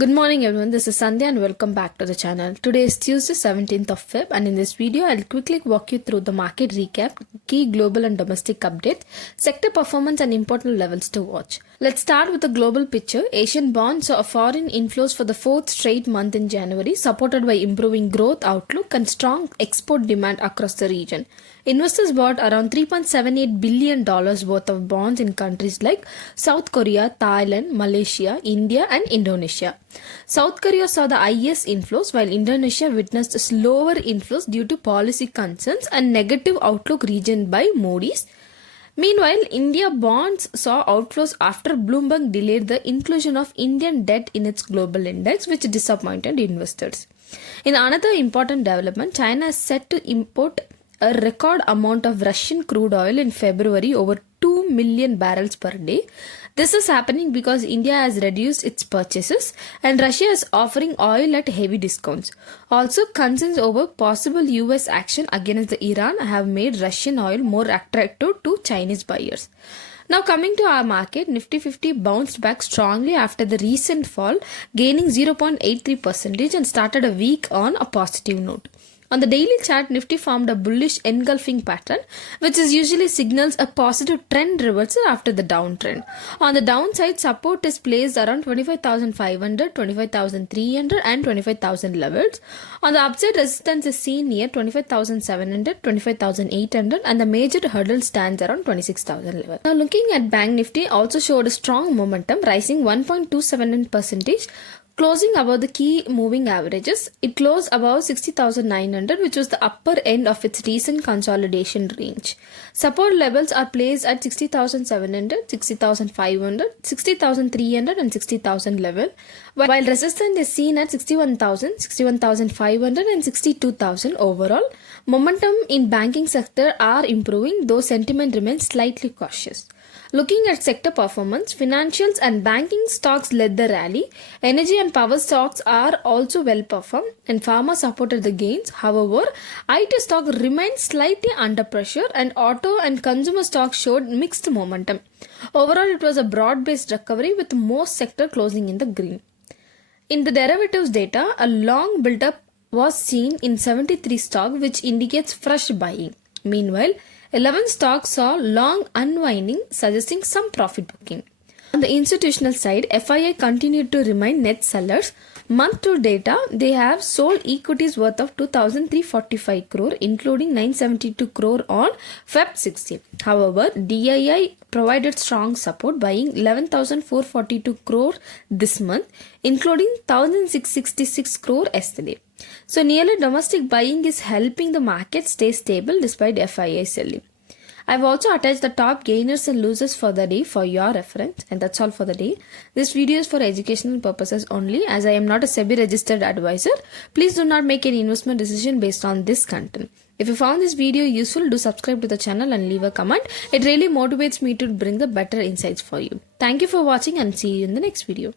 Good morning everyone, this is Sandhya and welcome back to the channel. Today is Tuesday 17th of Feb and in this video I'll quickly walk you through the market recap, key global and domestic updates, sector performance and important levels to watch. Let's start with the global picture. Asian bonds saw foreign inflows for the fourth straight month in January, supported by improving growth outlook and strong export demand across the region. Investors bought around $3.78 billion worth of bonds in countries like South Korea, Thailand, Malaysia, India and Indonesia. South Korea saw the highest inflows while Indonesia witnessed slower inflows due to policy concerns and negative outlook region by Moody's. Meanwhile, India bonds saw outflows after Bloomberg delayed the inclusion of Indian debt in its global index, which disappointed investors. In another important development, China is set to import a record amount of Russian crude oil in February, over 2 million barrels per day. This is happening because India has reduced its purchases and Russia is offering oil at heavy discounts. Also, concerns over possible US action against Iran have made Russian oil more attractive to Chinese buyers. Now coming to our market, Nifty 50 bounced back strongly after the recent fall, gaining 0.83% and started a week on a positive note. On the daily chart, Nifty formed a bullish engulfing pattern, which usually signals a positive trend reversal after the downtrend. On the downside, support is placed around 25,500, 25,300 and 25,000 levels. On the upside, resistance is seen near 25,700, 25,800 and the major hurdle stands around 26,000 level. Now looking at Bank Nifty also showed a strong momentum, rising 1.27%. Closing above the key moving averages, it closed above 60,900, which was the upper end of its recent consolidation range. Support levels are placed at 60,700, 60,500, 60,300 and 60,000 level, while resistance is seen at 61,000, 61,500 and 62,000 overall. Momentum in banking sector are improving, though sentiment remains slightly cautious. Looking at sector performance, financials and banking stocks led the rally. Energy and power stocks are also well performed and pharma supported the gains. However, IT stock remained slightly under pressure and auto and consumer stocks showed mixed momentum. Overall, it was a broad-based recovery with most sector closing in the green. In the derivatives data, a long build-up was seen in 73 stock, which indicates fresh buying. Meanwhile, 11 stocks saw long unwinding, suggesting some profit booking. On the institutional side, FII continued to remain net sellers. Month to data, they have sold equities worth of 2,345 crore, including 972 crore on Feb 16. However, DII provided strong support, buying 11,442 crore this month, including 1,666 crore yesterday. So nearly domestic buying is helping the market stay stable despite FII selling. I've also attached the top gainers and losers for the day for your reference, and that's all for the day. This video is for educational purposes only, as I am not a SEBI registered advisor. Please do not make any investment decision based on this content. If you found this video useful, do subscribe to the channel and leave a comment. It really motivates me to bring the better insights for you. Thank you for watching and see you in the next video.